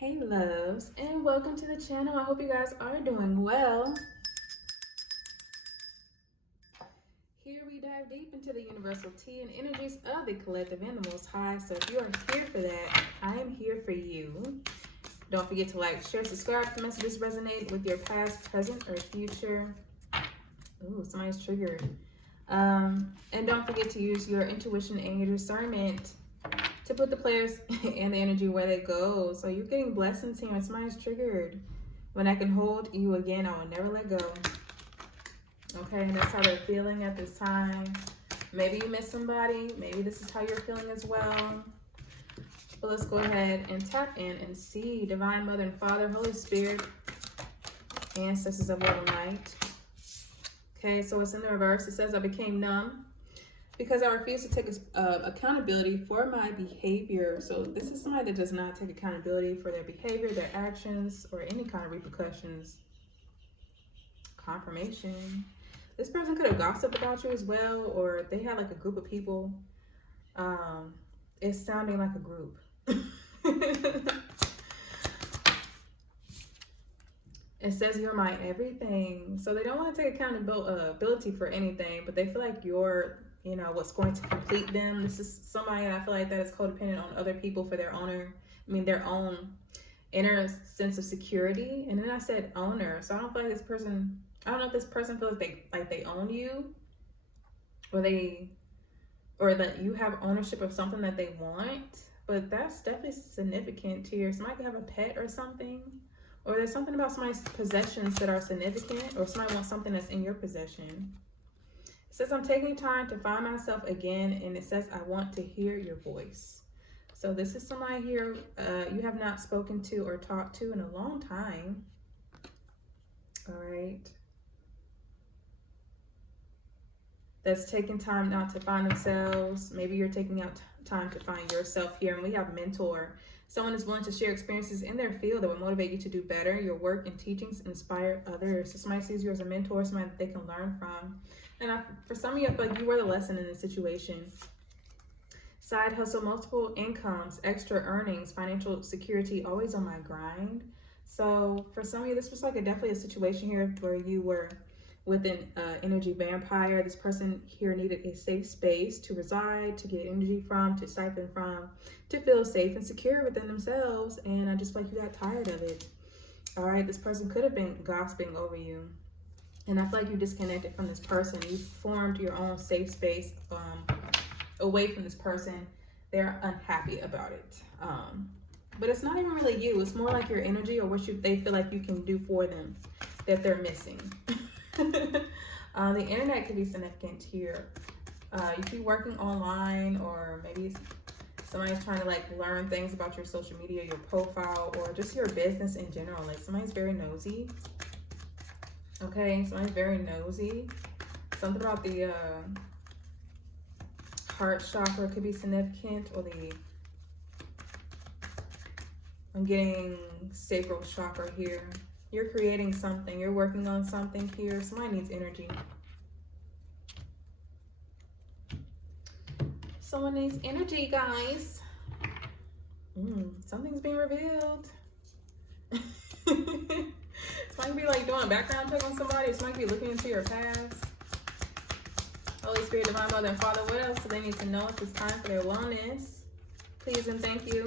Hey loves, and welcome to the channel. I hope you guys are doing well. Here we dive deep into the universal tea and energies of the collective and the most high. So if you are here for that, I am here for you. Don't forget to like, share, subscribe if the messages resonate with your past, present, or future. Ooh, somebody's triggered. And don't forget to use your intuition and your discernment to put the players and the energy where they go. So you're getting blessings here. Somebody's triggered. When I can hold you again, I will never let go. Okay, and that's how they're feeling at this time. Maybe you miss somebody. Maybe this is how you're feeling as well. But let's go ahead and tap in and see Divine Mother and Father, Holy Spirit, Ancestors of Love and Light. Okay, so it's in the reverse. It says, I became numb because I refuse to take accountability for my behavior. So this is somebody that does not take accountability for their behavior, their actions, or any kind of repercussions. Confirmation. This person could have gossiped about you as well, or they had like a group of people. It's sounding like a group. It says you're my everything. So they don't want to take accountability for anything, but they feel like you're, what's going to complete them. This is somebody, I feel like, that is codependent on other people for their their own inner sense of security. And then I said owner. So I don't feel like this person, I don't know if this person feels like they own you, or that you have ownership of something that they want. But that's definitely significant here. Somebody could have a pet or something. Or there's something about somebody's possessions that are significant, or somebody wants something that's in your possession. It says, I'm taking time to find myself again, and it says, I want to hear your voice. So this is somebody here you have not spoken to or talked to in a long time. All right. That's taking time not to find themselves. Maybe you're taking out time to find yourself here. And we have mentor. Someone is willing to share experiences in their field that will motivate you to do better. Your work and teachings inspire others. So somebody sees you as a mentor, somebody that they can learn from. And for some of you, I feel like you were the lesson in this situation. Side hustle, multiple incomes, extra earnings, financial security, always on my grind. So for some of you, this was like definitely a situation here where you were with an energy vampire. This person here needed a safe space to reside, to get energy from, to siphon from, to feel safe and secure within themselves. And I just feel like you got tired of it. All right, this person could have been gossiping over you. And I feel like you disconnected from this person. You formed your own safe space away from this person. They're unhappy about it. But it's not even really you. It's more like your energy or what they feel like you can do for them that they're missing. The internet could be significant here. You could be working online, or maybe somebody's trying to learn things about your social media, your profile, or just your business in general. Like somebody's very nosy. Okay, somebody's very nosy. Something about the heart chakra could be significant, or I'm getting sacral chakra here. You're creating something. You're working on something here. Somebody needs energy. Someone needs energy, guys. Something's being revealed. Somebody be doing a background check on somebody. Somebody be looking into your past. Holy Spirit, Divine Mother, and Father, what else do they need to know at this time for their wellness? Please and thank you.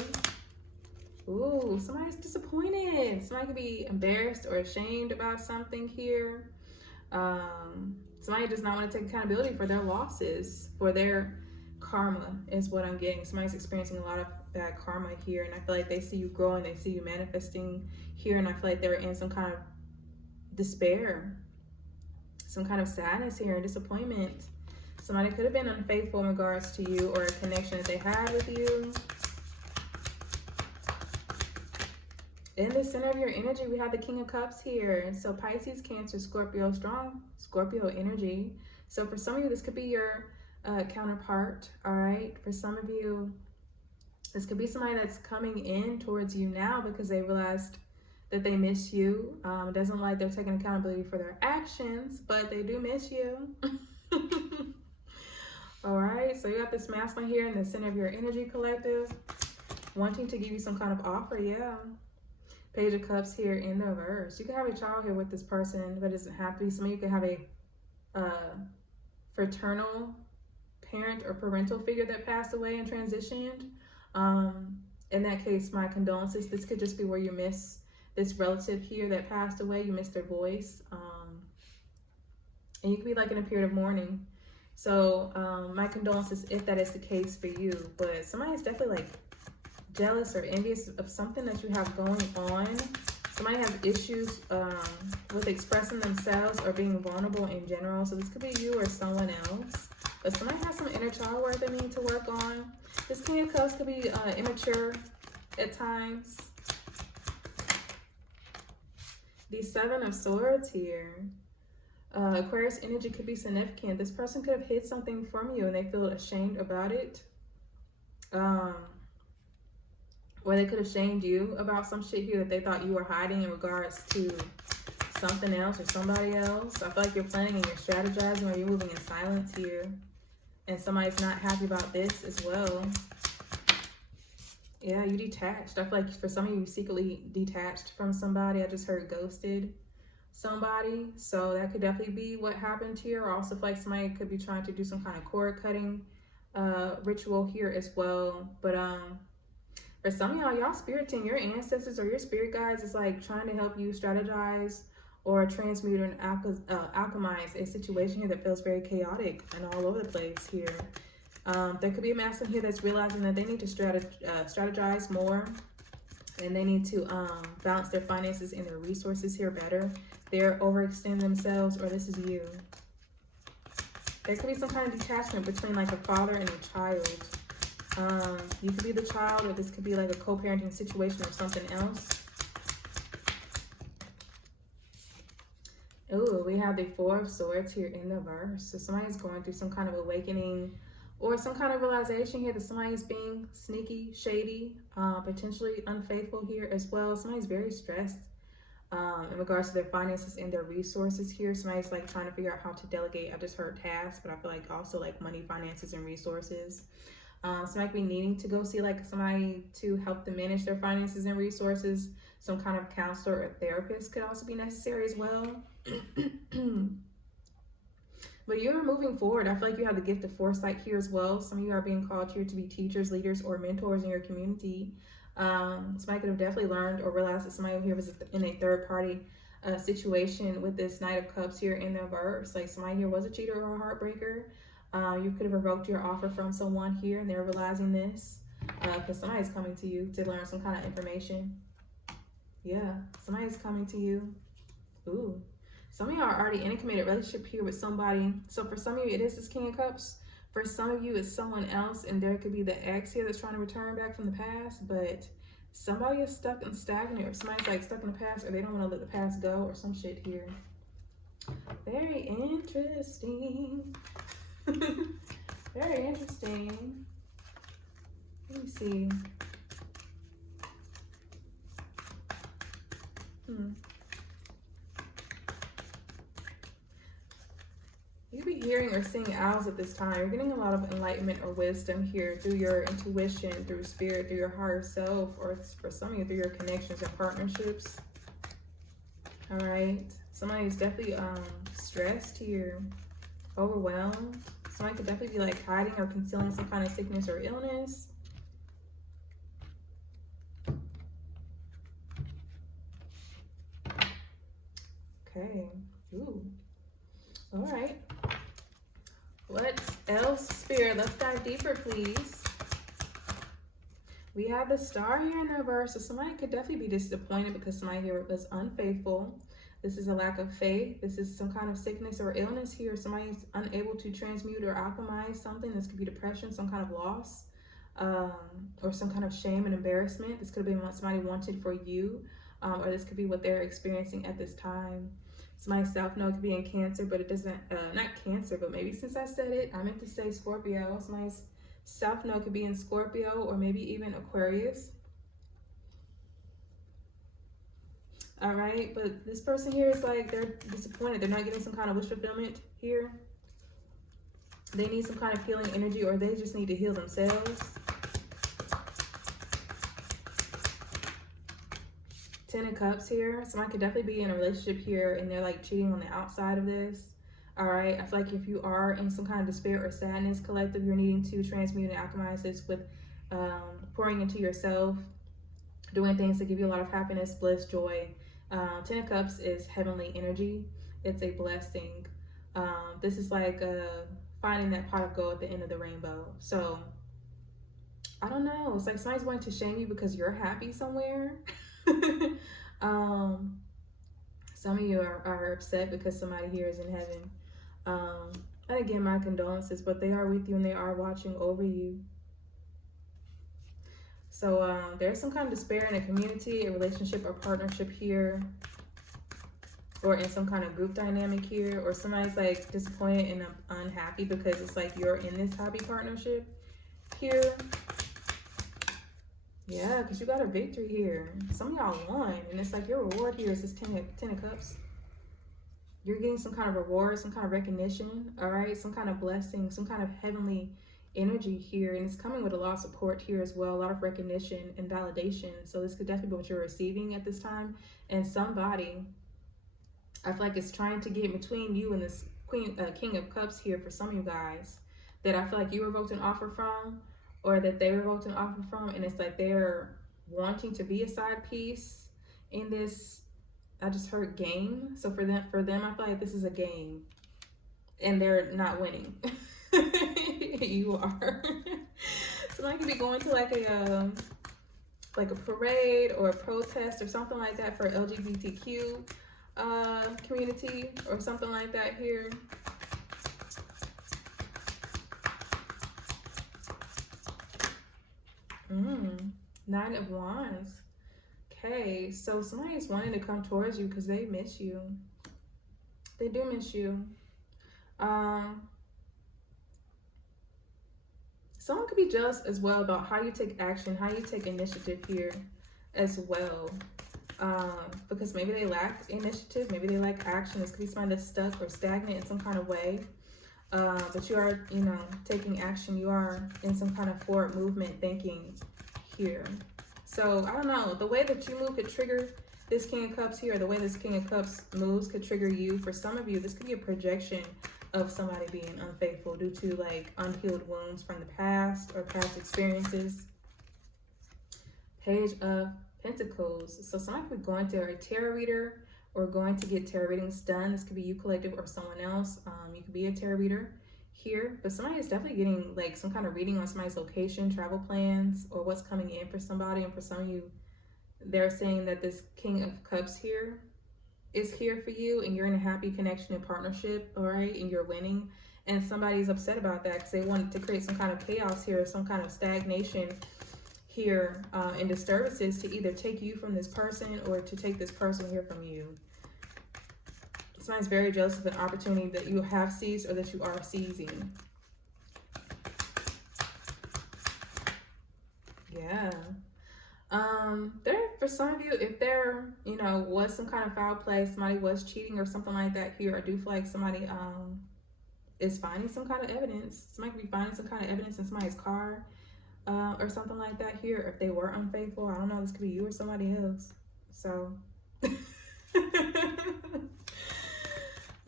Ooh, somebody's disappointed. Somebody could be embarrassed or ashamed about something here. Somebody does not want to take accountability for their losses, for their karma is what I'm getting. Somebody's experiencing a lot of bad karma here, and I feel like they see you growing, they see you manifesting here, and I feel like they're in some kind of despair, some kind of sadness here and disappointment. Somebody could have been unfaithful in regards to you or a connection that they had with you. In the center of your energy, we have the King of Cups here. So Pisces, Cancer, Scorpio, strong Scorpio energy. So for some of you, this could be your counterpart, all right? For some of you, this could be somebody that's coming in towards you now because they realized that they miss you. It doesn't like they're taking accountability for their actions, but they do miss you. All right, so you got this masculine here in the center of your energy collective, wanting to give you some kind of offer, yeah. Page of Cups here in the reverse. You can have a child here with this person, but it doesn't have to be. Some of you can have a fraternal parent or parental figure that passed away and transitioned. In that case, my condolences. This could just be where you miss this relative here that passed away. You miss their voice. And you could be like in a period of mourning. So my condolences if that is the case for you. But somebody is definitely like jealous or envious of something that you have going on. Somebody has issues with expressing themselves or being vulnerable in general. So this could be you or someone else. But somebody has some inner child work they need to work on. This King of Cups could be immature at times. The Seven of Swords here. Aquarius energy could be significant. This person could have hid something from you and they feel ashamed about it. Or they could have shamed you about some shit here that they thought you were hiding in regards to something else or somebody else. I feel like you're planning and you're strategizing or you're moving in silence here. And somebody's not happy about this as well. Yeah, you detached. I feel like for some of you secretly detached from somebody. I just heard ghosted somebody. So that could definitely be what happened here. I also feel like somebody could be trying to do some kind of cord cutting ritual here as well. But for some of y'all spiriting, your ancestors or your spirit guides is like trying to help you strategize or transmute and alchemize a situation here that feels very chaotic and all over the place here. There could be a masculine here that's realizing that they need to strategize more and they need to balance their finances and their resources here better. They're overextending themselves, or this is you. There could be some kind of detachment between like a father and a child. You could be the child, or this could be like a co-parenting situation or something else. Oh, we have the Four of Swords here in the reverse. So somebody's going through some kind of awakening or some kind of realization here that somebody is being sneaky, shady, potentially unfaithful here as well. Somebody's very stressed in regards to their finances and their resources here. Somebody's like trying to figure out how to delegate. I just heard tasks, but I feel like also like money, finances, and resources. Somebody could be needing to go see like somebody to help them manage their finances and resources. Some kind of counselor or therapist could also be necessary as well. But you're moving forward. I feel like you have the gift of foresight here as well. Some of you are being called here to be teachers, leaders, or mentors in your community. Somebody could have definitely learned or realized that somebody here was in a third party situation with this Knight of Cups here in the reverse. Like somebody here was a cheater or a heartbreaker. You could have revoked your offer from someone here and they're realizing this because somebody's coming to you to learn some kind of information. Yeah, somebody's coming to you. Ooh. Some of you are already in a committed relationship here with somebody. So for some of you, it is this King of Cups. For some of you, it's someone else, and there could be the ex here that's trying to return back from the past, but somebody is stuck and stagnant, or somebody's like stuck in the past, or they don't want to let the past go, or some shit here. Very interesting. Very interesting. Let me see. You could be hearing or seeing owls at this time. You're getting a lot of enlightenment or wisdom here through your intuition, through spirit, through your higher self, or for some of you through your connections and partnerships. All right. Somebody is definitely stressed here, overwhelmed. Somebody could definitely be like hiding or concealing some kind of sickness or illness. Okay. Ooh. All right. What else, Spirit? Let's dive deeper, please. We have the Star here in the reverse. So somebody could definitely be disappointed because somebody here was unfaithful. This is a lack of faith. This is some kind of sickness or illness here. Somebody's unable to transmute or alchemize something. This could be depression, some kind of loss, or some kind of shame and embarrassment. This could have been what somebody wanted for you, or this could be what they're experiencing at this time. Somebody's South Node could be in Cancer, but it doesn't, not Cancer, but maybe since I said it, I meant to say Scorpio. Somebody's South Node could be in Scorpio or maybe even Aquarius. All right, but this person here is like, they're disappointed. They're not getting some kind of wish fulfillment here. They need some kind of healing energy, or they just need to heal themselves. Ten of Cups here. Somebody could definitely be in a relationship here and they're like cheating on the outside of this. All right. I feel like if you are in some kind of despair or sadness collective, you're needing to transmute and alchemize this with pouring into yourself, doing things that give you a lot of happiness, bliss, joy. Ten of Cups is heavenly energy. It's a blessing. This is like finding that pot of gold at the end of the rainbow. So I don't know. It's like somebody's going to shame you because you're happy somewhere. Some of you are upset because somebody here is in heaven. And again, my condolences, but they are with you and they are watching over you. So there's some kind of despair in a community, a relationship or partnership here, or in some kind of group dynamic here, or somebody's like disappointed and unhappy because it's like you're in this happy partnership here. Yeah, because you got a victory here. Some of y'all won, and it's like your reward here is this ten of Cups. You're getting some kind of reward, some kind of recognition, all right? Some kind of blessing, some kind of heavenly energy here, and it's coming with a lot of support here as well, a lot of recognition and validation. So this could definitely be what you're receiving at this time. And somebody, I feel like it's trying to get between you and this King of Cups here for some of you guys that I feel like you revoked an offer from, or that they revoked an offer from, and it's like they're wanting to be a side piece in this, I just heard game. So for them, I feel like this is a game and they're not winning. You are. Somebody could be going to like a parade or a protest or something like that for LGBTQ community or something like that here. Nine of Wands. Okay, so somebody's wanting to come towards you because they miss you. They do miss you. Someone could be jealous as well about how you take action, how you take initiative here as well. Because maybe they lack initiative, maybe they lack action. This could be somebody that's stuck or stagnant in some kind of way. But you are, taking action. You are in some kind of forward movement thinking here. So, I don't know. The way that you move could trigger this King of Cups here. The way this King of Cups moves could trigger you. For some of you, this could be a projection of somebody being unfaithful due to, like, unhealed wounds from the past or past experiences. Page of Pentacles. So, somebody could be going to a tarot reader or going to get tarot readings done. This could be you collective or someone else. You could be a tarot reader here, but somebody is definitely getting like some kind of reading on somebody's location, travel plans, or what's coming in for somebody. And for some of you, they're saying that this King of Cups here is here for you and you're in a happy connection and partnership, all right, and you're winning. And somebody's upset about that because they wanted to create some kind of chaos here, some kind of stagnation here and disturbances to either take you from this person or to take this person here from you. Somebody's very jealous of an opportunity that you have seized or that you are seizing. Yeah. There, for some of you, if there, was some kind of foul play, somebody was cheating or something like that here, I do feel like somebody is finding some kind of evidence. Somebody could be finding some kind of evidence in somebody's car or something like that here. If they were unfaithful, I don't know, this could be you or somebody else. So...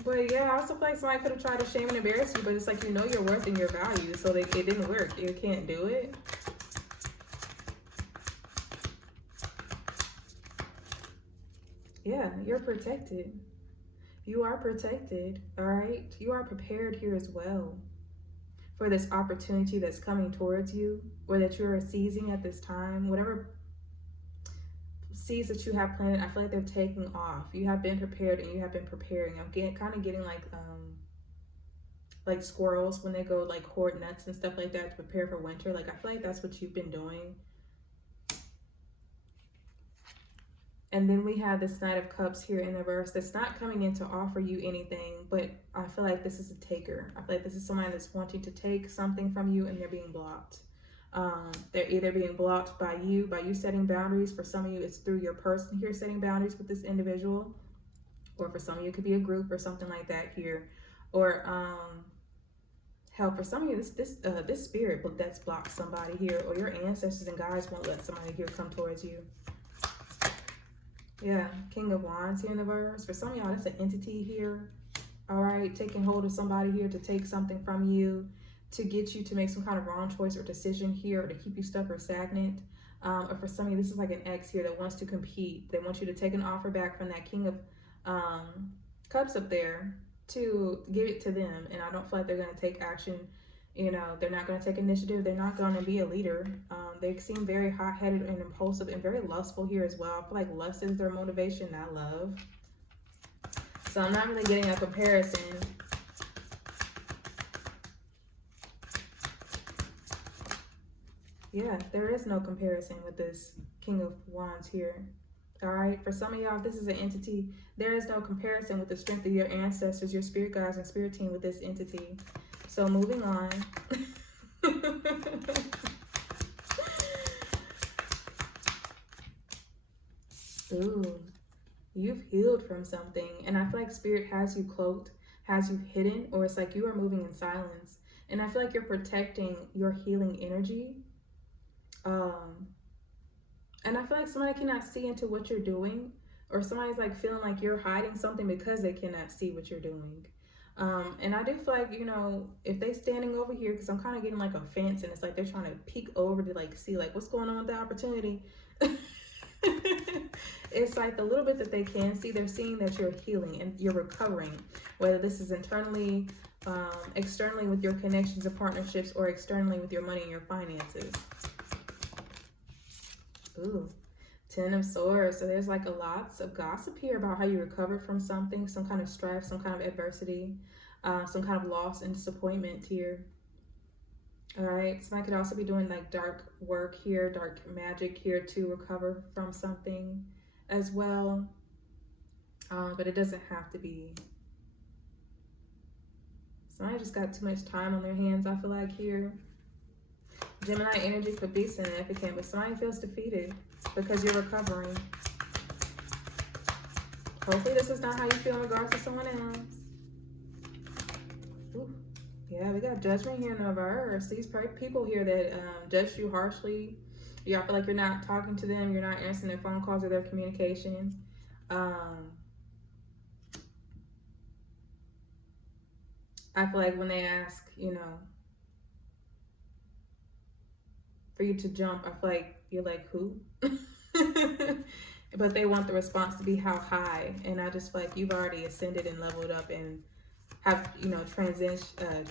But yeah, I also feel like somebody could have tried to shame and embarrass you, but it's like, your worth and your value, so it didn't work. You can't do it. Yeah, you're protected. You are protected, all right? You are prepared here as well for this opportunity that's coming towards you or that you're seizing at this time. Whatever seeds that you have planted, I feel like they're taking off. You have been prepared and you have been preparing. I'm kind of getting like squirrels when they go like hoard nuts and stuff like that to prepare for winter. Like I feel like that's what you've been doing. And then we have this Knight of Cups here in the reverse that's not coming in to offer you anything, but I feel like this is a taker. I feel like this is somebody that's wanting to take something from you and they're being blocked. They're either being blocked by you setting boundaries. For some of you, it's through your person here setting boundaries with this individual. Or for some of you, it could be a group or something like that here. Or, hell, for some of you, this spirit that's blocked somebody here. Or your ancestors and guides won't let somebody here come towards you. Yeah, King of Wands here in the verse. For some of y'all, that's an entity here. All right, taking hold of somebody here to take something from you, to get you to make some kind of wrong choice or decision here, or to keep you stuck or stagnant. Or for some of you, this is like an ex here that wants to compete. They want you to take an offer back from that King of Cups up there to give it to them. And I don't feel like they're going to take action. You know, they're not going to take initiative. They're not going to be a leader. They seem very hot-headed and impulsive and very lustful here as well. I feel like lust is their motivation, not love. So I'm not really getting a comparison. Yeah, there is no comparison with this King of Wands here. All right, for some of y'all, if this is an entity, there is no comparison with the strength of your ancestors, your spirit guides, and spirit team with this entity. So moving on. Ooh, you've healed from something. And I feel like spirit has you cloaked, has you hidden, or it's like you are moving in silence. And I feel like you're protecting your healing energy. And I feel like somebody cannot see into what you're doing, or somebody's like feeling like you're hiding something because they cannot see what you're doing. And I do feel like, you know, if they standing over here, because I'm kind of getting like a fence and it's like they're trying to peek over to like see like what's going on with the opportunity. It's like the little bit that they can see, they're seeing that you're healing and you're recovering, whether this is internally, externally with your connections and partnerships, or externally with your money and your finances. Ooh, Ten of Swords. So there's like lots of gossip here about how you recovered from something, some kind of strife, some kind of adversity, some kind of loss and disappointment here. All right, so I could also be doing like dark work here, dark magic here to recover from something as well. But it doesn't have to be. Somebody just got too much time on their hands, I feel like here. Gemini energy could be significant, but somebody feels defeated because you're recovering. Hopefully this is not how you feel in regards to someone else. Ooh. Yeah, we got judgment here in the reverse. These people here that judged you harshly. Y'all feel like you're not talking to them. You're not answering their phone calls or their communications. I feel like when they ask, you know, for you to jump, I feel like you're like, who? But they want the response to be how high. And I just feel like you've already ascended and leveled up and have, you know,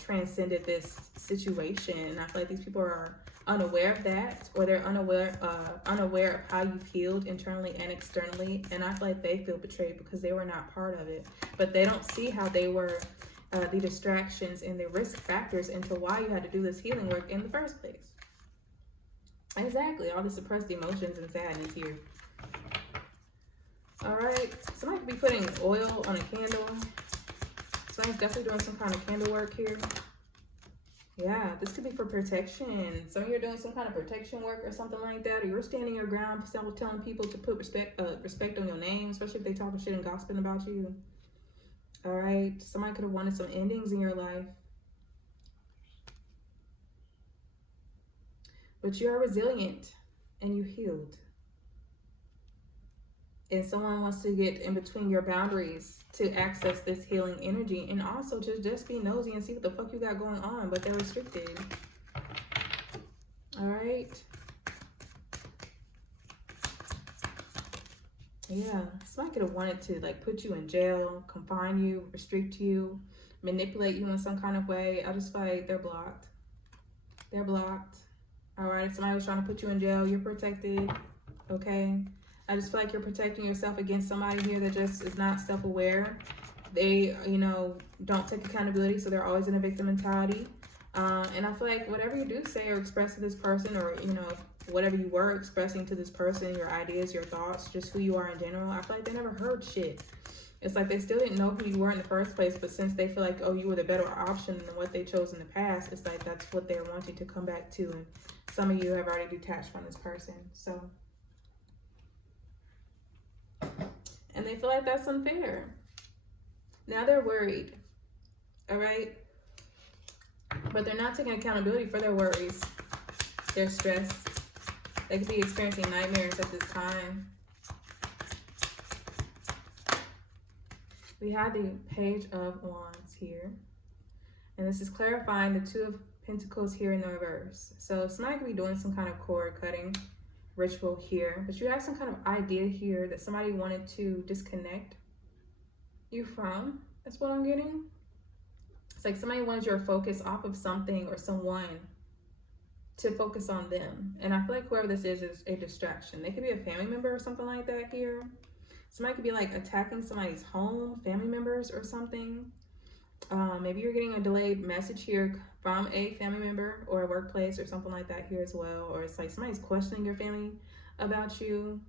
transcended this situation. And I feel like these people are unaware of that, or they're unaware of how you've healed internally and externally. And I feel like they feel betrayed because they were not part of it. But they don't see how they were the distractions and the risk factors into why you had to do this healing work in the first place. Exactly, all the suppressed emotions and sadness here. All right, somebody could be putting oil on a candle. Somebody's definitely doing some kind of candle work here. Yeah, this could be for protection. Some of you are doing some kind of protection work or something like that, or you're standing your ground, telling people to put respect on your name, especially if they talking shit and gossiping about you. All right, somebody could have wanted some endings in your life. But you are resilient and you healed. And someone wants to get in between your boundaries to access this healing energy, and also just be nosy and see what the fuck you got going on, but they're restricted. All right. Yeah, somebody could have wanted to like put you in jail, confine you, restrict you, manipulate you in some kind of way. I just feel like they're blocked. They're blocked. All right, if somebody was trying to put you in jail, you're protected. Okay. I just feel like you're protecting yourself against somebody here that just is not self-aware. They, you know, don't take accountability, so they're always in a victim mentality. And I feel like whatever you do say or express to this person, or, you know, whatever you were expressing to this person, your ideas, your thoughts, just who you are in general, I feel like they never heard shit. It's like they still didn't know who you were in the first place, but since they feel like, oh, you were the better option than what they chose in the past, it's like that's what they're wanting to come back to. And some of you have already detached from this person. So, and they feel like that's unfair. Now they're worried. All right? But they're not taking accountability for their worries, their stress. They could be experiencing nightmares at this time. We have the Page of Wands here. And this is clarifying the Two of Pentacles here in the reverse. So somebody could be doing some kind of cord cutting ritual here, but you have some kind of idea here that somebody wanted to disconnect you from. That's what I'm getting. It's like somebody wanted your focus off of something or someone to focus on them. And I feel like whoever this is a distraction. They could be a family member or something like that here. Somebody could be like attacking somebody's home, family members or something. Maybe you're getting a delayed message here from a family member or a workplace or something like that here as well. Or it's like somebody's questioning your family about you,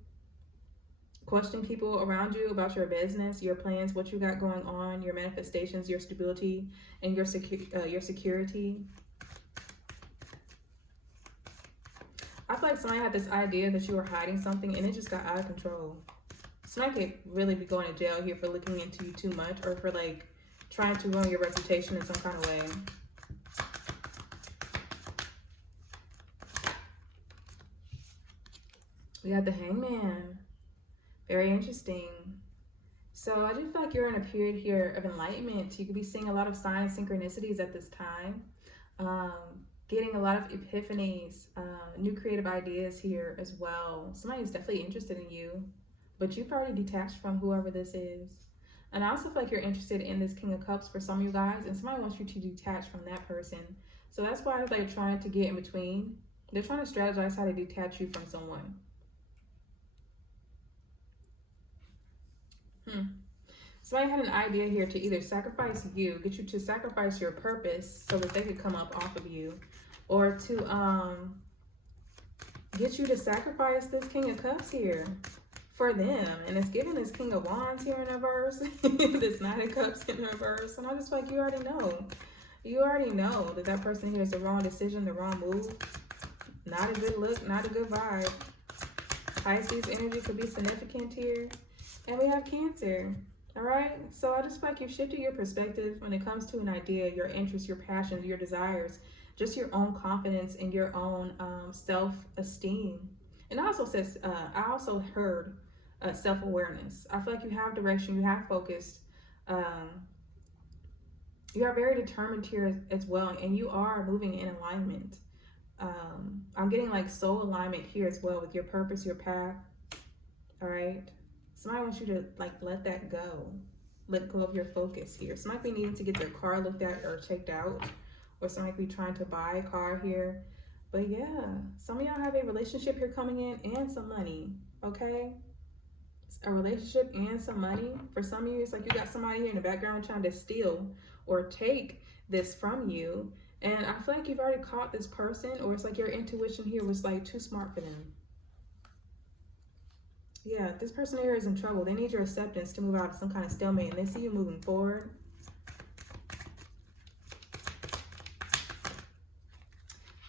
questioning people around you about your business, your plans, what you got going on, your manifestations, your stability, and your security. I feel like somebody had this idea that you were hiding something and it just got out of control. Somebody could really be going to jail here for looking into you too much, or for like trying to ruin your reputation in some kind of way. We got the Hangman. Very interesting. So I do feel like you're in a period here of enlightenment. You could be seeing a lot of signs, synchronicities at this time. Getting a lot of epiphanies, new creative ideas here as well. Somebody's definitely interested in you, but you've already detached from whoever this is. And I also feel like you're interested in this King of Cups for some of you guys, and somebody wants you to detach from that person. So that's why they're trying to get in between. They're trying to strategize how to detach you from someone. Somebody had an idea here to either sacrifice you, get you to sacrifice your purpose so that they could come up off of you, or to get you to sacrifice this King of Cups here for them. And it's giving this King of Wands here in reverse, this Knight of Cups in reverse. And I just feel like you already know. You already know that that person here is the wrong decision, the wrong move. Not a good look, not a good vibe. Pisces energy could be significant here. And we have Cancer. All right, so I just feel like you've shifted your perspective when it comes to an idea, your interests, your passions, your desires, just your own confidence and your own self-esteem. And I also heard self-awareness. I feel like you have direction, you have focus. You are very determined here as well, and you are moving in alignment. I'm getting like soul alignment here as well with your purpose, your path. All right. Somebody wants you to like let that go. Let go of your focus here. Somebody be needing to get their car looked at or checked out, or somebody be trying to buy a car here. But yeah, some of y'all have a relationship here coming in and some money, okay? A relationship and some money. For some of you, it's like you got somebody here in the background trying to steal or take this from you. And I feel like you've already caught this person, or it's like your intuition here was like too smart for them. Yeah, this person here is in trouble. They need your acceptance to move out of some kind of stalemate, and they see you moving forward.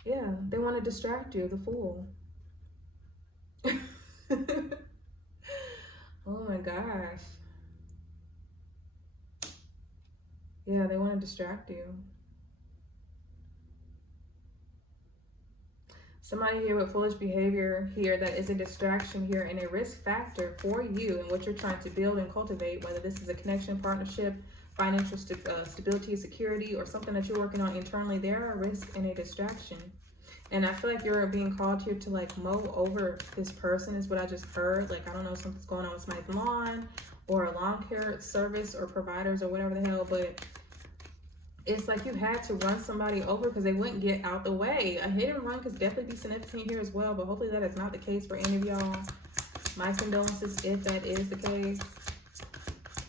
Yeah, they want to distract you, the Fool. Oh my gosh. Yeah, they want to distract you. Somebody here with foolish behavior here that is a distraction here and a risk factor for you and what you're trying to build and cultivate, whether this is a connection, partnership, financial stability, security, or something that you're working on internally. There are risks and a distraction. And I feel like you're being called here to like mow over this person is what I just heard. Like, I don't know if something's going on with somebody's lawn or a lawn care service or providers or whatever the hell, but it's like you had to run somebody over because they wouldn't get out the way. A hit and run could definitely be significant here as well, but hopefully that is not the case for any of y'all. My condolences if that is the case.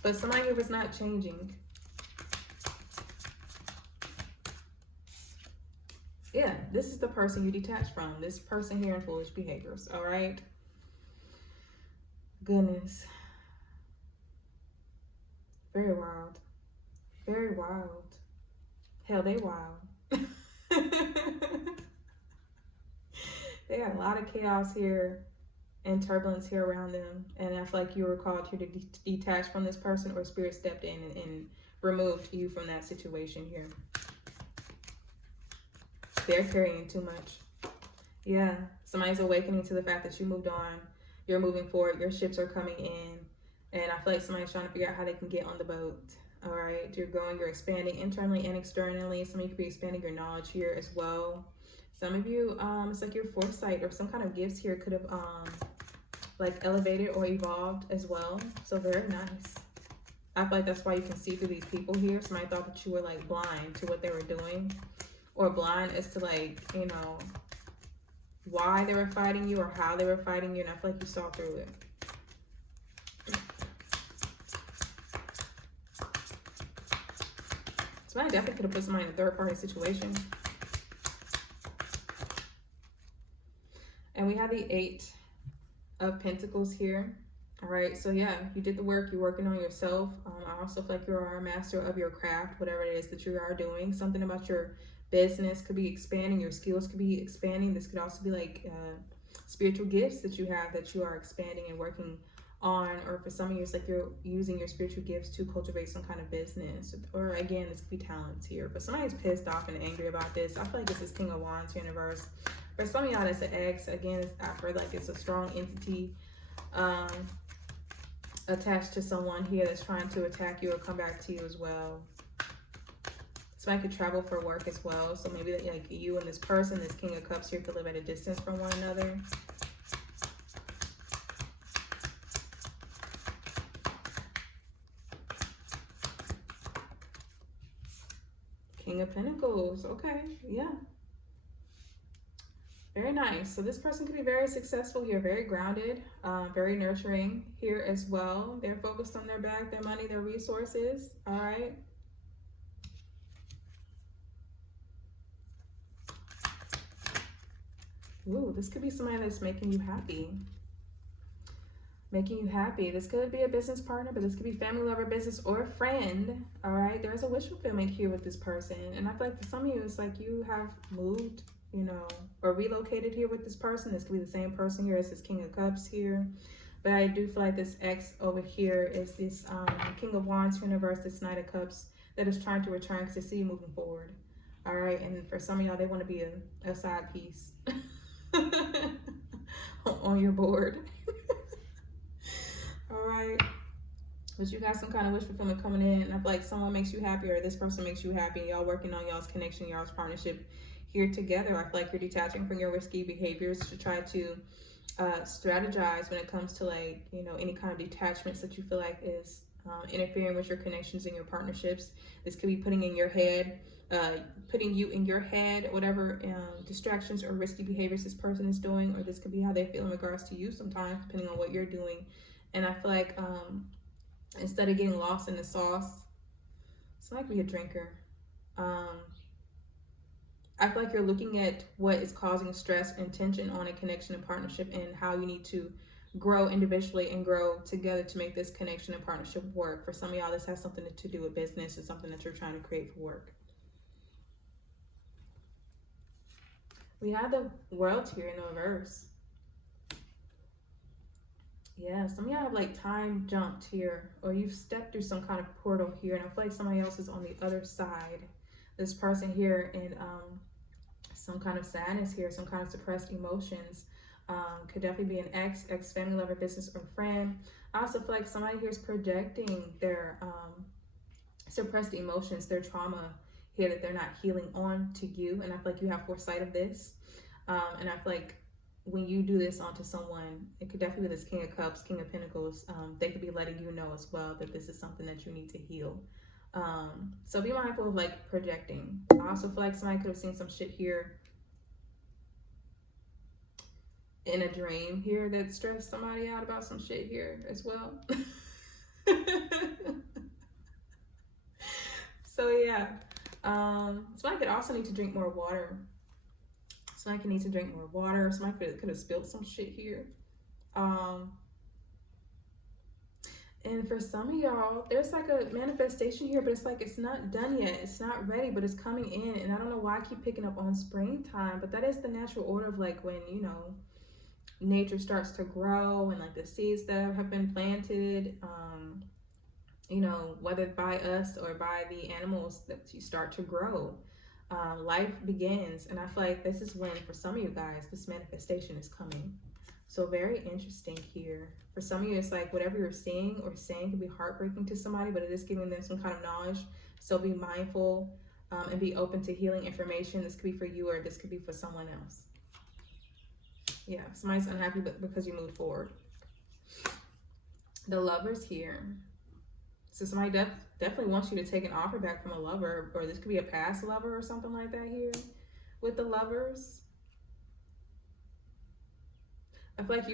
But somebody here is not changing. Yeah, this is the person you detach from. This person here in foolish behaviors, all right? Goodness. Very wild. Very wild. Hell, they wild. They got a lot of chaos here and turbulence here around them. And I feel like you were called here to detach from this person, or spirit stepped in and removed you from that situation here. They're carrying too much. Yeah, somebody's awakening to the fact that you moved on. You're moving forward. Your ships are coming in. And I feel like somebody's trying to figure out how they can get on the boat. All right, you're growing, you're expanding internally and externally. Some of you could be expanding your knowledge here as well. Some of you, it's like your foresight or some kind of gifts here could have like elevated or evolved as well. So very nice. I feel like that's why you can see through these people here. Somebody thought that you were like blind to what they were doing, or blind as to like, you know, why they were fighting you or how they were fighting you. And I feel like you saw through it. Somebody definitely could have put somebody in a third-party situation. And we have the 8 of Pentacles here. All right, so yeah, you did the work. You're working on yourself. I also feel like you are a master of your craft, whatever it is that you are doing. Something about your business could be expanding. Your skills could be expanding. This could also be like spiritual gifts that you have that you are expanding and working on. Or for some of you, it's like you're using your spiritual gifts to cultivate some kind of business. Or again, this could be talents here. But somebody's pissed off and angry about this. I feel like this is King of Wands universe. For some of y'all, that's an ex. Again, I feel like it's a strong entity attached to someone here that's trying to attack you or come back to you as well. Somebody could travel for work as well. So maybe that, like you and this person, this King of Cups here, could live at a distance from one another. King of Pentacles. Okay, yeah. Very nice. So this person could be very successful here, very grounded, very nurturing here as well. They're focused on their bag, their money, their resources. All right. Ooh, this could be somebody that's making you happy. Making you happy. This could be a business partner, but this could be family, lover, business, or a friend. All right. There's a wish fulfillment here with this person. And I feel like for some of you, it's like you have moved, you know, or relocated here with this person. This could be the same person here as this King of Cups here. But I do feel like this ex over here is this King of Wands universe, this Knight of Cups that is trying to return because they see you moving forward. All right. And for some of y'all, they want to be a side piece on your board. All right. But you got some kind of wish fulfillment coming in. And I feel like someone makes you happy or this person makes you happy. Y'all working on y'all's connection, y'all's partnership here together. I feel like you're detaching from your risky behaviors to try to strategize when it comes to like, you know, any kind of detachments that you feel like is interfering with your connections and your partnerships. This could be putting you in your head, whatever distractions or risky behaviors this person is doing, or this could be how they feel in regards to you sometimes, depending on what you're doing. And I feel like instead of getting lost in the sauce, it's like be a drinker. I feel like you're looking at what is causing stress and tension on a connection and partnership and how you need to grow individually and grow together to make this connection and partnership work. For some of y'all, this has something to do with business or something that you're trying to create for work. We have the World here in reverse. Yeah, some of y'all have like time jumped here, or you've stepped through some kind of portal here, and I feel like somebody else is on the other side. This person here in some kind of sadness here, some kind of suppressed emotions. Could definitely be an ex family, lover, business, or friend. I also feel like somebody here is projecting their suppressed emotions, their trauma here that they're not healing on to you. And I feel like you have foresight of this. And I feel like when you do this onto someone, it could definitely be this King of Cups, King of Pentacles. They could be letting you know as well that this is something that you need to heal. So be mindful of like projecting. I also feel like somebody could have seen some shit here in a dream here that stressed somebody out about some shit here as well. So yeah, somebody could also need to drink more water. Somebody could need to drink more water. Somebody could have spilled some shit here. And for some of y'all, there's like a manifestation here, but it's like it's not done yet. It's not ready, but it's coming in. And I don't know why I keep picking up on springtime, but that is the natural order of like when, you know, nature starts to grow and like the seeds that have been planted, you know, whether by us or by the animals, that you start to grow. Life begins. And I feel like this is when, for some of you guys, this manifestation is coming. So very interesting here. For some of you, it's like whatever you're seeing or saying could be heartbreaking to somebody, but it is giving them some kind of knowledge. So be mindful and be open to healing information. This could be for you or this could be for someone else. Yeah, somebody's unhappy because you moved forward. The Lovers here. So somebody definitely wants you to take an offer back from a lover, or this could be a past lover or something like that here with the Lovers. I feel like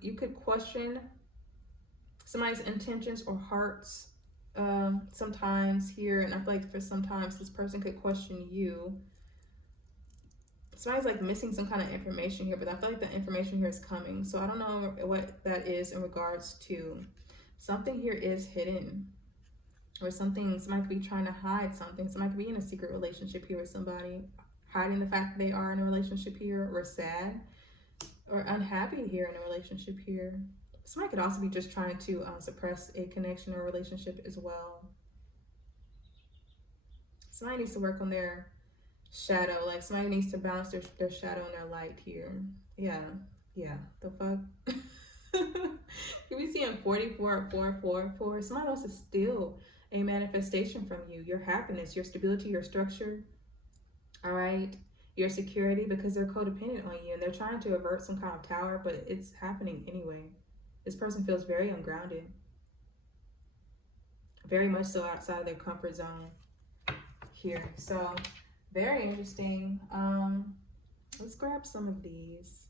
you could question somebody's intentions or hearts sometimes here, and I feel like for sometimes this person could question you. Somebody's like missing some kind of information here, but I feel like the information here is coming. So I don't know what that is in regards to. Something here is hidden, or somebody could be trying to hide something. Somebody could be in a secret relationship here with somebody, hiding the fact that they are in a relationship here, or sad or unhappy here in a relationship here. Somebody could also be just trying to suppress a connection or relationship as well. Somebody needs to work on their shadow. Like somebody needs to balance their shadow and their light here. Yeah. The fuck? Can we see in 44, 4, 4, 4? Somebody wants to steal a manifestation from you. Your happiness, your stability, your structure. All right. Your security, because they're codependent on you and they're trying to avert some kind of tower, but it's happening anyway. This person feels very ungrounded. Very much so outside of their comfort zone here. So very interesting. Let's grab some of these.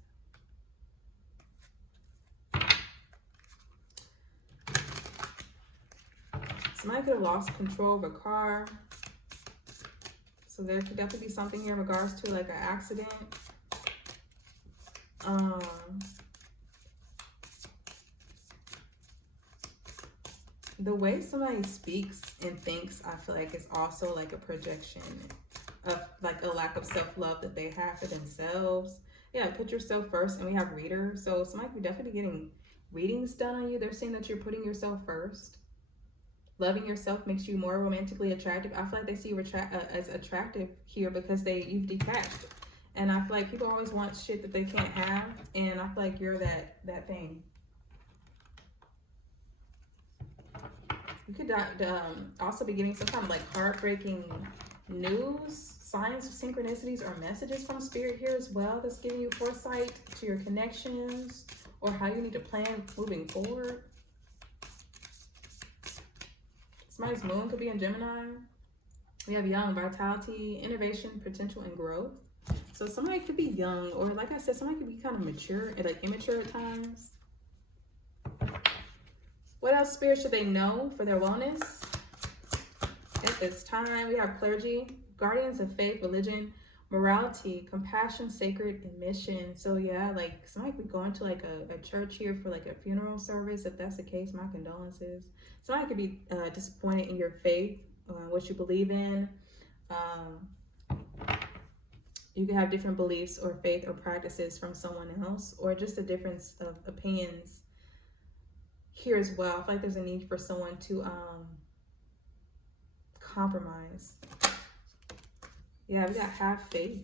Somebody could have lost control of a car. So there could definitely be something here in regards to like an accident. The way somebody speaks and thinks, I feel like is also like a projection of like a lack of self-love that they have for themselves. Yeah, put yourself first. And we have reader. So somebody could definitely be getting readings done on you. They're saying that you're putting yourself first. Loving yourself makes you more romantically attractive. I feel like they see you as attractive here because you've detached. And I feel like people always want shit that they can't have. And I feel like you're that thing. You could also be getting some kind of like heartbreaking news, signs of synchronicities or messages from spirit here as well. That's giving you foresight to your connections or how you need to plan moving forward. Somebody's moon could be in Gemini. We have young, vitality, innovation, potential, and growth. So somebody could be young, or like I said, somebody could be kind of mature and like immature at times. What else, spirit, should they know for their wellness at this time? We have clergy, guardians of faith, religion, morality, compassion, sacred, and mission. So yeah, like somebody could be going to like a church here for like a funeral service. If that's the case, my condolences. Somebody could be disappointed in your faith, what you believe in. You can have different beliefs or faith or practices from someone else, or just a difference of opinions here as well. I feel like there's a need for someone to compromise. Yeah, we got have faith.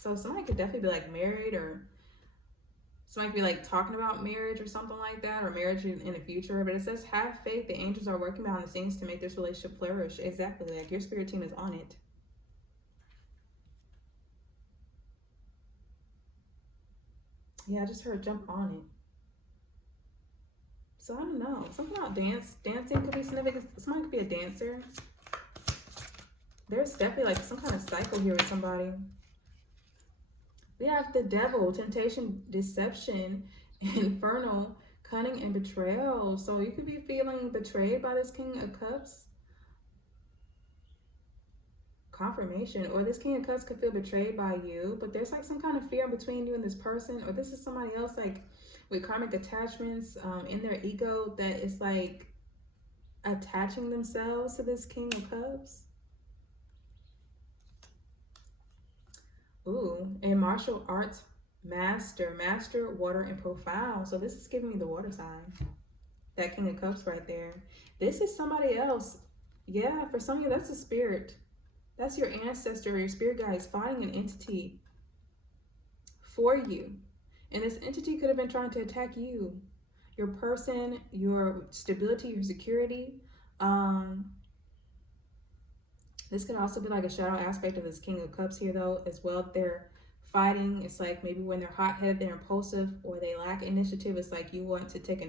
So somebody could definitely be like married, or somebody could be like talking about marriage or something like that, or marriage in the future. But it says have faith. The angels are working behind the scenes to make this relationship flourish. Exactly. Like your spirit team is on it. Yeah, I just heard jump on it. So I don't know. Something about dancing could be significant. Somebody could be a dancer. There's definitely like some kind of cycle here with somebody. We have the devil, temptation, deception, infernal, cunning, and betrayal. So you could be feeling betrayed by this King of Cups. Confirmation, or this King of Cups could feel betrayed by you, but there's like some kind of fear between you and this person, or this is somebody else like with karmic attachments in their ego that is like attaching themselves to this King of Cups. Ooh, a martial arts master, water, and profound. So this is giving me the water sign. That King of Cups right there. This is somebody else. Yeah, for some of you, that's a spirit. That's your ancestor, your spirit guide is fighting an entity for you. And this entity could have been trying to attack you, your person, your stability, your security. This could also be like a shadow aspect of this King of Cups here, though, as well. They're fighting. It's like maybe when they're hot-headed, they're impulsive, or they lack initiative. It's like you want to take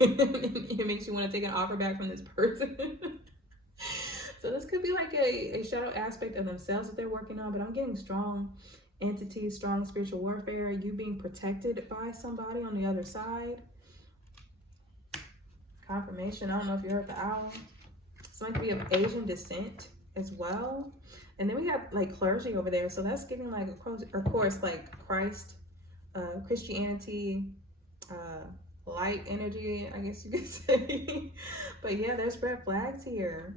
it makes you want to take an offer back from this person. So this could be like a shadow aspect of themselves that they're working on, but I'm getting strong entities, strong spiritual warfare, you being protected by somebody on the other side. Confirmation. I don't know if you heard the owl. Somebody could be of Asian descent as well. And then we got like clergy over there. So that's giving like, of course, like Christ, Christianity, light energy, I guess you could say. But yeah, there's red flags here.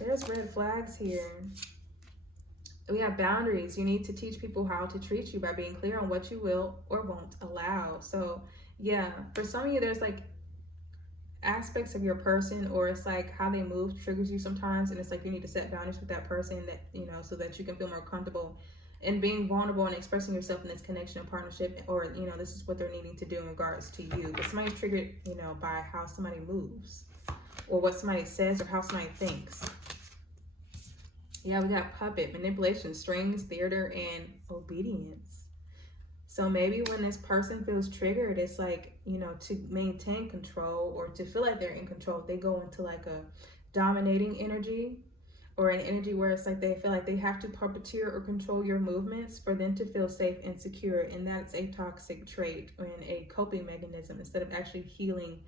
There's red flags here. We have boundaries. You need to teach people how to treat you by being clear on what you will or won't allow. So yeah, for some of you, there's like aspects of your person, or it's like how they move triggers you sometimes, and it's like you need to set boundaries with that person, that, you know, so that you can feel more comfortable in being vulnerable and expressing yourself in this connection and partnership, or, you know, this is what they're needing to do in regards to you. But somebody's triggered, you know, by how somebody moves or what somebody says or how somebody thinks. Yeah, we got puppet, manipulation, strings, theater, and obedience. So maybe when this person feels triggered, it's like, you know, to maintain control or to feel like they're in control, they go into like a dominating energy, or an energy where it's like they feel like they have to puppeteer or control your movements for them to feel safe and secure. And that's a toxic trait and a coping mechanism instead of actually healing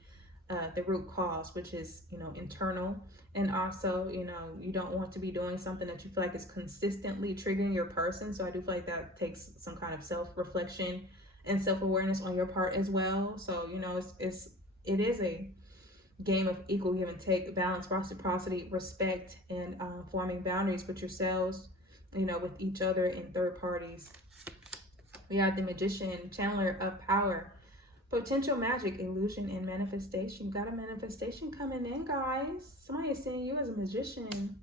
the root cause, which is, you know, internal. And also, you know, you don't want to be doing something that you feel like is consistently triggering your person. So I do feel like that takes some kind of self-reflection and self-awareness on your part as well. So, you know, it is a game of equal give and take, balance, reciprocity, respect, and forming boundaries with yourselves, you know, with each other and third parties. We have the magician, channeler of power, potential magic, illusion, and manifestation. You got a manifestation coming in, guys. Somebody is seeing you as a magician.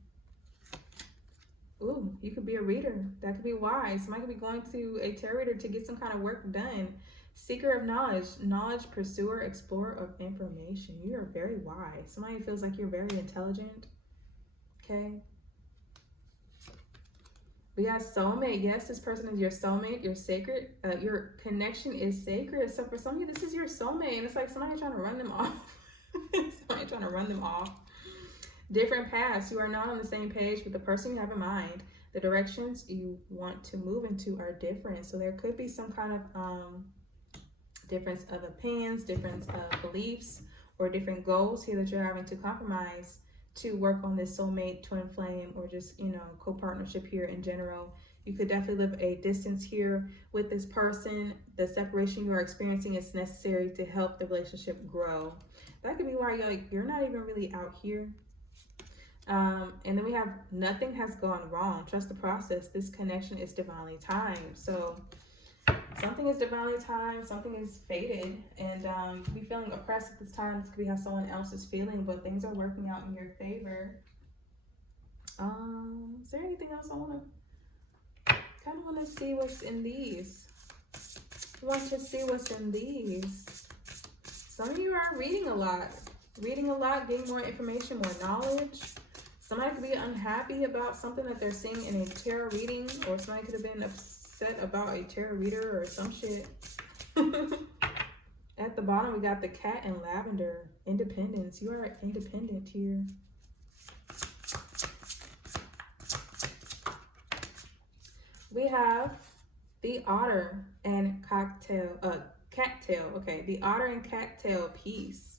Ooh, you could be a reader. That could be wise. Somebody could be going to a tarot reader to get some kind of work done. Seeker of knowledge, knowledge, pursuer, explorer of information. You are very wise. Somebody feels like you're very intelligent. Okay. We got soulmate. Yes, this person is your soulmate. Your sacred, your connection is sacred. So for some of you, this is your soulmate, and it's like somebody trying to run them off. Somebody trying to run them off. Different paths. You are not on the same page with the person you have in mind. The directions you want to move into are different. So there could be some kind of difference of opinions, difference of beliefs, or different goals here that you're having to compromise to work on this soulmate, twin flame, or just, you know, co-partnership here in general. You could definitely live a distance here with this person. The separation you are experiencing is necessary to help the relationship grow. That could be why you're not even really out here. And then we have nothing has gone wrong. Trust the process. This connection is divinely timed. So something is divinely timed, something is fated, and you could be feeling oppressed at this time. This could be how someone else is feeling, but things are working out in your favor. Is there anything else I want to see what's in these? I want to see what's in these. Some of you are reading a lot, getting more information, more knowledge. Somebody could be unhappy about something that they're seeing in a tarot reading, or somebody could have been upset about a tarot reader or some shit. At the bottom, we got the cat and lavender. Independence. You are independent here. We have the otter and cattail. Okay, the otter and cattail, peace.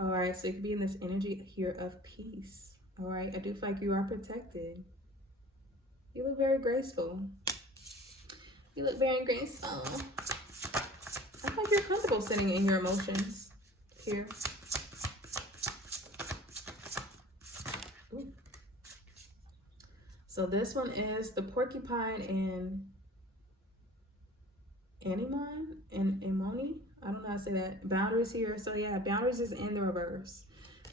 All right, so you could be in this energy here of peace. All right, I do feel like you are protected. You look very graceful. You look very graceful. I feel like you're comfortable sitting in your emotions here. Ooh. So this one is the porcupine and anemone and amoni. I don't know how to say that. Boundaries here. So yeah, boundaries is in the reverse.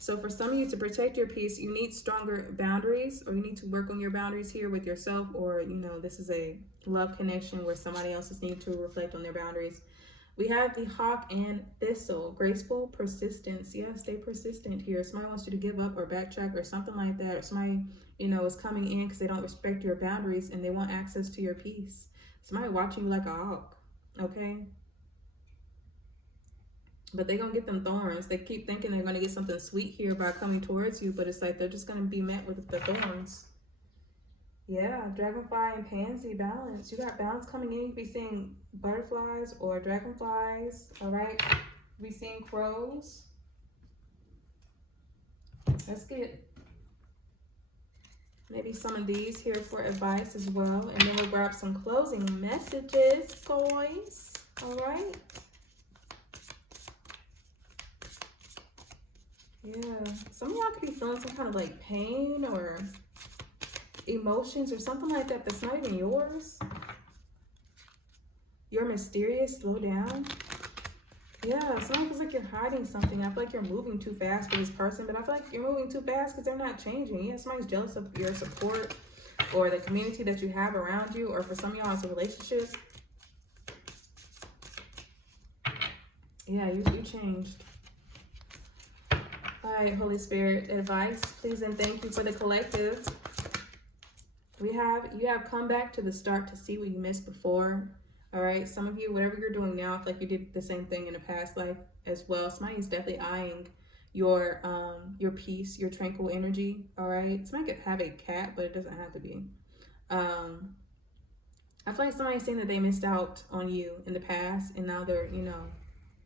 So for some of you, to protect your peace, you need stronger boundaries, or you need to work on your boundaries here with yourself, or, you know, this is a love connection where somebody else is needing to reflect on their boundaries. We have the hawk and thistle, graceful persistence. Yeah, stay persistent here. Somebody wants you to give up or backtrack or something like that. Or somebody, you know, is coming in because they don't respect your boundaries and they want access to your peace. Somebody watching you like a hawk, okay? But they're going to get them thorns. They keep thinking they're going to get something sweet here by coming towards you, but it's like they're just going to be met with the thorns. Yeah, dragonfly and pansy balance. You got balance coming in. You could be seeing butterflies or dragonflies, all right? You be seeing crows. Let's get maybe some of these here for advice as well. And then we'll grab some closing messages, boys, all right? Yeah, some of y'all could be feeling some kind of like pain or emotions or something like that that's not even yours. You're mysterious. Slow down. Yeah, sometimes feels like you're hiding something. I feel like you're moving too fast for this person, but I feel like you're moving too fast because they're not changing. Yeah, somebody's jealous of your support or the community that you have around you, or for some of y'all it's a relationship. Yeah, you changed. All right, Holy Spirit, advice, please and thank you for the collective. You have come back to the start to see what you missed before. All right, some of you, whatever you're doing now, I feel like you did the same thing in a past life as well. Somebody is definitely eyeing your peace, your tranquil energy. All right, somebody could have a cat, but it doesn't have to be. I feel like somebody's saying that they missed out on you in the past, and now they're, you know,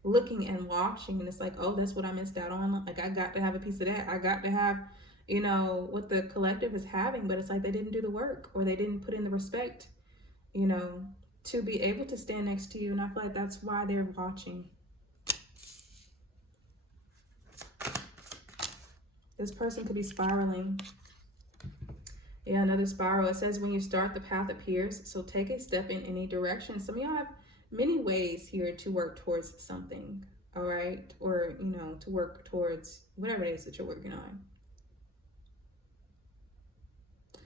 looking and watching, and it's like, oh, that's what I missed out on. Like, I got to have a piece of that. I got to have, you know, what the collective is having, but it's like they didn't do the work, or they didn't put in the respect, you know, to be able to stand next to you. And I feel like that's why they're watching. This person could be spiraling. Yeah, another spiral. It says when you start, the path appears. So take a step in any direction. Some of y'all have many ways here to work towards something, all right? Or, you know, to work towards whatever it is that you're working on. I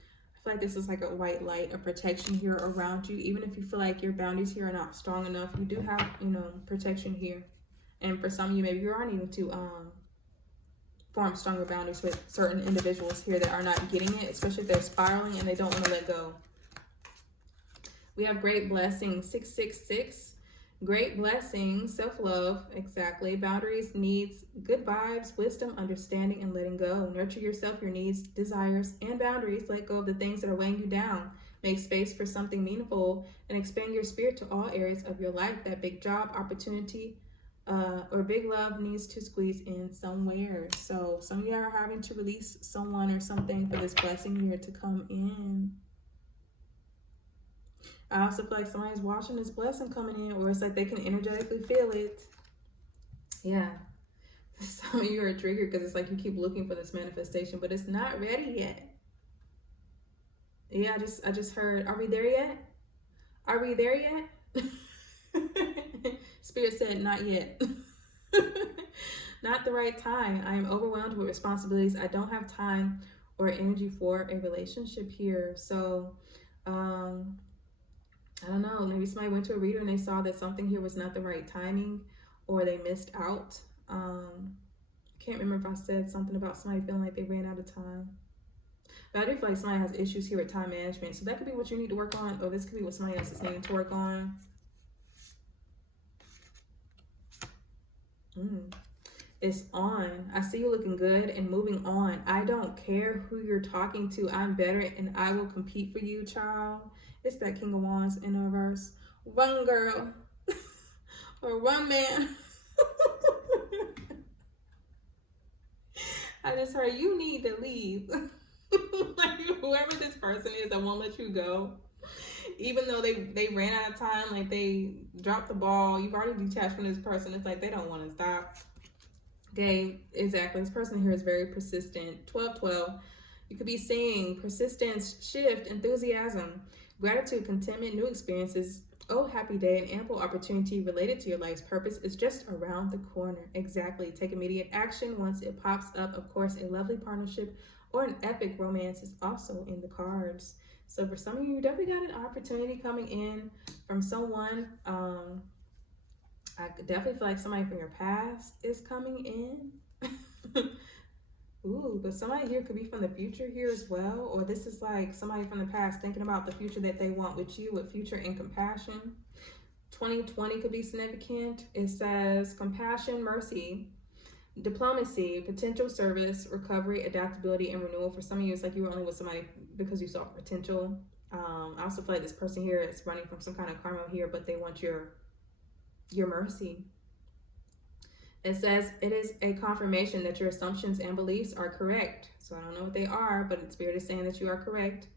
feel like this is like a white light of protection here around you. Even if you feel like your boundaries here are not strong enough, you do have, you know, protection here. And for some of you, maybe you are needing to form stronger boundaries with certain individuals here that are not getting it, especially if they're spiraling and they don't want to let go. We have great blessings, 666. Great blessings, self-love, exactly. Boundaries, needs, good vibes, wisdom, understanding, and letting go. Nurture yourself, your needs, desires, and boundaries. Let go of the things that are weighing you down. Make space for something meaningful and expand your spirit to all areas of your life. That big job, opportunity, or big love needs to squeeze in somewhere. So some of you are having to release someone or something for this blessing here to come in. I also feel like somebody's watching this blessing coming in, or it's like they can energetically feel it. Yeah. Some of you are triggered because it's like you keep looking for this manifestation, but it's not ready yet. Yeah, I just heard, are we there yet? Are we there yet? Spirit said, not yet. Not the right time. I am overwhelmed with responsibilities. I don't have time or energy for a relationship here. So, I don't know, maybe somebody went to a reader and they saw that something here was not the right timing, or they missed out. Can't remember if I said something about somebody feeling like they ran out of time. But I do feel like somebody has issues here with time management. So that could be what you need to work on, or this could be what somebody else is needing to work on. It's on. I see you looking good and moving on. I don't care who you're talking to. I'm better and I will compete for you, child. It's that King of Wands in reverse. One girl or one man. I just heard you need to leave. Like, whoever this person is that won't let you go, even though they ran out of time, like they dropped the ball, you've already detached from this person. It's like they don't want to stop. Okay, exactly. This person here is very persistent. 1212. You could be seeing persistence, shift, enthusiasm. Gratitude, contentment, new experiences, oh, happy day, and ample opportunity related to your life's purpose is just around the corner. Exactly. Take immediate action once it pops up. Of course, a lovely partnership or an epic romance is also in the cards. So for some of you, you definitely got an opportunity coming in from someone. I definitely feel like somebody from your past is coming in. Ooh, but somebody here could be from the future here as well, or this is like somebody from the past thinking about the future that they want with you, with future and compassion. 2020 could be significant. It says compassion, mercy, diplomacy, potential service, recovery, adaptability, and renewal. For some of you, it's like you were only with somebody because you saw potential. I also feel like this person here is running from some kind of karma here, but they want your mercy. It says it is a confirmation that your assumptions and beliefs are correct. So I don't know what they are, but Spirit is saying that you are correct.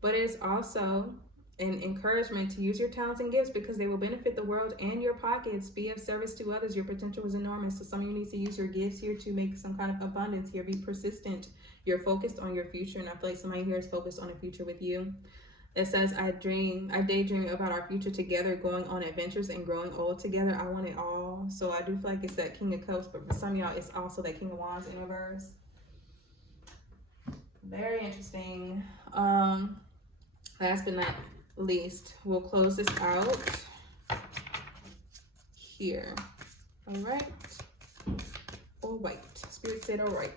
But it is also an encouragement to use your talents and gifts because they will benefit the world and your pockets. Be of service to others. Your potential is enormous. So some of you need to use your gifts here to make some kind of abundance here. Be persistent. You're focused on your future, and I feel like somebody here is focused on a future with you. It says, I daydream about our future together, going on adventures and growing old together. I want it all. So I do feel like it's that King of Cups, but for some of y'all, it's also that King of Wands in reverse. Very interesting. Last but not least, we'll close this out here. All right. All right. Spirit said all right.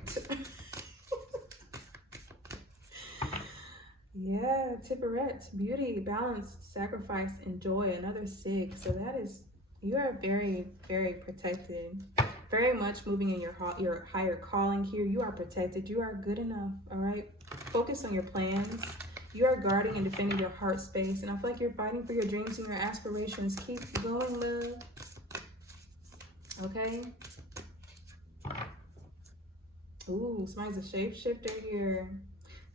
Yeah, Tipperette, beauty, balance, sacrifice, and joy. Another 6. So that is, you are very, very protected. Very much moving in your higher calling here. You are protected. You are good enough. All right. Focus on your plans. You are guarding and defending your heart space. And I feel like you're fighting for your dreams and your aspirations. Keep going, love. Okay. Ooh, somebody's a shapeshifter here.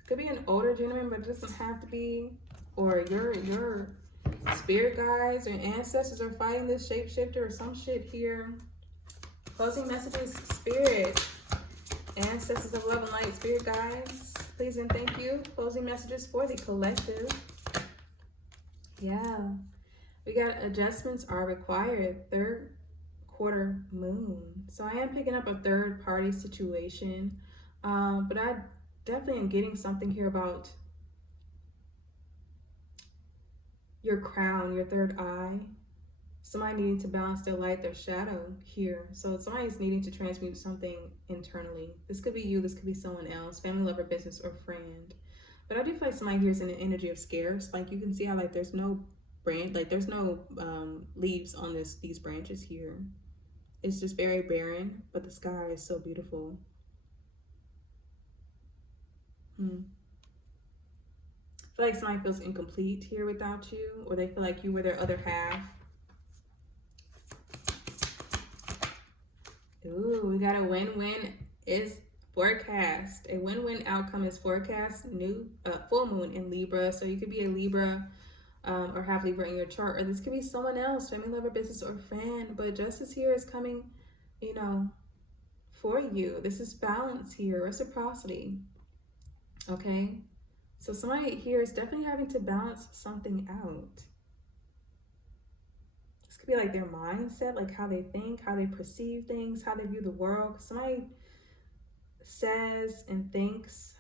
Could be an older gentleman, but it doesn't have to be. Or your spirit guides or ancestors are fighting this shapeshifter or some shit here. Closing messages, spirit. Ancestors of love and light, spirit guides. Please and thank you. Closing messages for the collective. Yeah. We got adjustments are required. 3rd quarter moon. So I am picking up a third party situation. But I definitely am getting something here about your crown, your third eye. Somebody needing to balance their light, their shadow here. So somebody's needing to transmute something internally. This could be you, this could be someone else, family, lover, business, or friend. But I do feel like somebody here is in an energy of scarce. Like you can see how like there's no branch, like there's no leaves on these branches here. It's just very barren, but the sky is so beautiful. I feel like somebody feels incomplete here without you, or they feel like you were their other half. Ooh, we got a win-win is forecast. A win-win outcome is forecast. New full moon in Libra. So you could be a Libra or have Libra in your chart, or this could be someone else, family, lover, business, or friend. But justice here is coming, you know, for you. This is balance here, reciprocity. Okay, so somebody here is definitely having to balance something out. This could be like their mindset, like how they think, how they perceive things, how they view the world. Somebody says and thinks,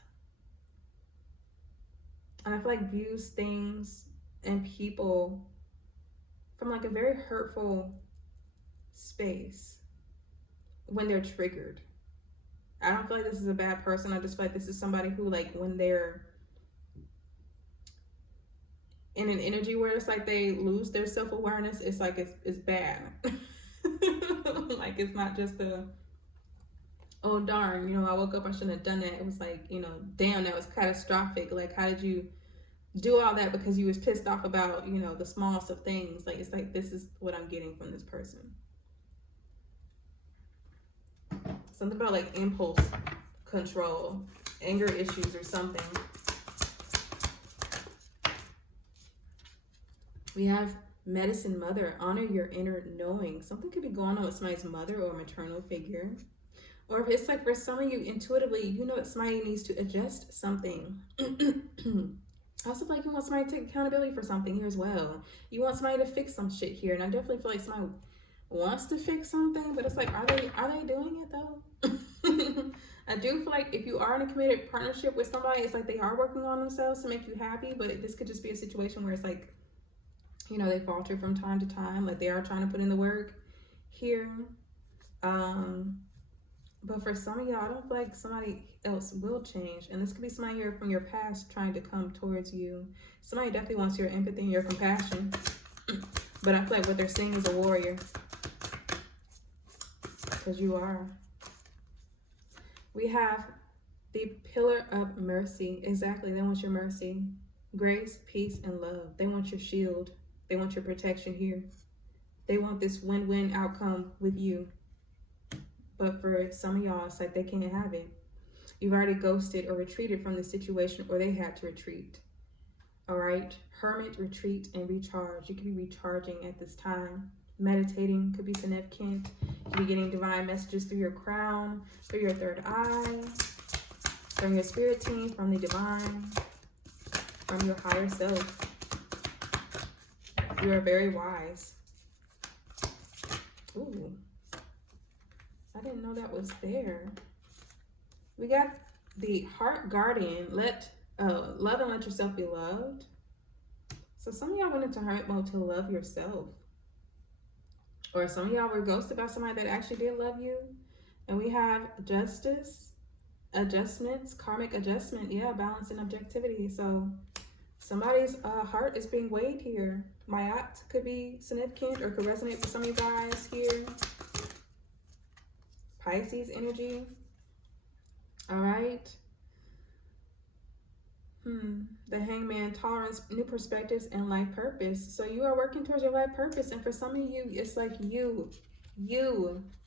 and I feel like views things and people from like a very hurtful space when they're triggered. I don't feel like this is a bad person. I just feel like this is somebody who, like, when they're in an energy where it's like they lose their self-awareness, it's like it's bad. Like it's not just oh darn, you know, I woke up, I shouldn't have done that. It was like, you know, damn, that was catastrophic. Like, how did you do all that because you was pissed off about, you know, the smallest of things? Like, it's like, this is what I'm getting from this person. Something about like impulse control, anger issues or something. We have medicine mother, honor your inner knowing. Something could be going on with somebody's mother or maternal figure. Or if it's like for some of you, intuitively, you know that somebody needs to adjust something. I also feel like you want somebody to take accountability for something here as well. You want somebody to fix some shit here, and I definitely feel like somebody wants to fix something, but it's like, are they doing it though? I do feel like if you are in a committed partnership with somebody, it's like they are working on themselves to make you happy, but this could just be a situation where it's like, you know, they falter from time to time, like they are trying to put in the work here. But for some of y'all, I don't feel like somebody else will change. And this could be somebody here from your past trying to come towards you. Somebody definitely wants your empathy and your compassion. But I feel like what they're seeing is a warrior. Because you are. We have the pillar of mercy. Exactly. They want your mercy. Grace, peace, and love. They want your shield. They want your protection here. They want this win-win outcome with you. But for some of y'all, it's like they can't have it. You've already ghosted or retreated from the situation, or they had to retreat. All right? Hermit, retreat, and recharge. You could be recharging at this time. Meditating could be significant. You could be getting divine messages through your crown, through your third eye, from your spirit team, from the divine, from your higher self. You are very wise. Ooh. I didn't know that was there. We got the heart guardian. Love and let yourself be loved. So some of y'all went into hermit mode to love yourself. Or some of y'all were ghosted by somebody that actually did love you. And we have justice, adjustments, karmic adjustment. Yeah, balance and objectivity. So somebody's heart is being weighed here. Mayat could be significant or could resonate for some of you guys here. Pisces energy. All right. The hangman, tolerance, new perspectives, and life purpose. So you are working towards your life purpose. And for some of you, it's like you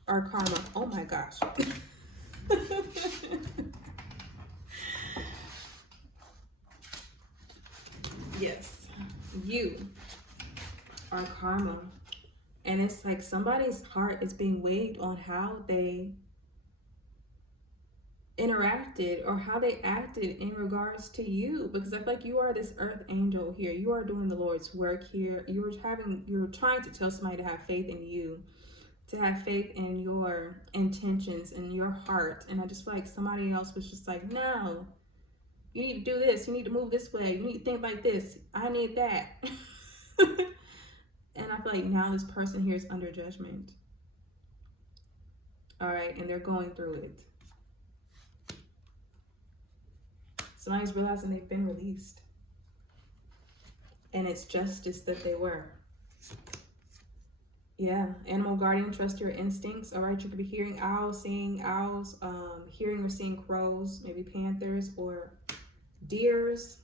are karma. Oh my gosh. Yes. You are karma. And it's like somebody's heart is being weighed on how they interacted or how they acted in regards to you, because I feel like you are this earth angel here. You are doing the Lord's work here. You're trying to tell somebody to have faith in you, to have faith in your intentions and your heart. And I just feel like somebody else was just like, no, you need to do this, you need to move this way, you need to think like this, I need that. And I feel like now this person here is under judgment. All right, and they're going through it. Somebody's realizing they've been released. And it's justice that they were. Yeah, animal guardian, trust your instincts. All right, you could be hearing owls, seeing owls, hearing or seeing crows, maybe panthers or deers.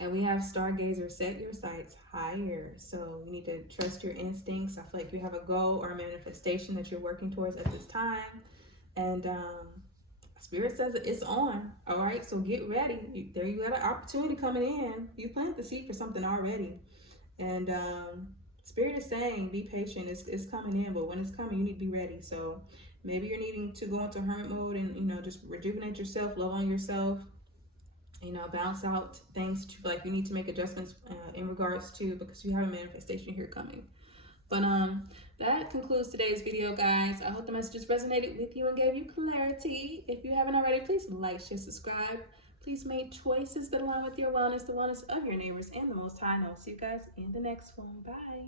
And we have stargazer, set your sights higher. So you need to trust your instincts. I feel like you have a goal or a manifestation that you're working towards at this time. And Spirit says it's on. All right, so get ready. There you got an opportunity coming in. You planted the seed for something already. And Spirit is saying, be patient. It's coming in, but when it's coming, you need to be ready. So maybe you're needing to go into hermit mode and, you know, just rejuvenate yourself, love on yourself, you know, balance out things that you feel like you need to make adjustments in regards to, because you have a manifestation here coming. But that concludes today's video, guys. I hope the messages resonated with you and gave you clarity. If you haven't already, please like, share, subscribe. Please make choices that align with your wellness, the wellness of your neighbors, and the Most High. And I'll see you guys in the next one. Bye.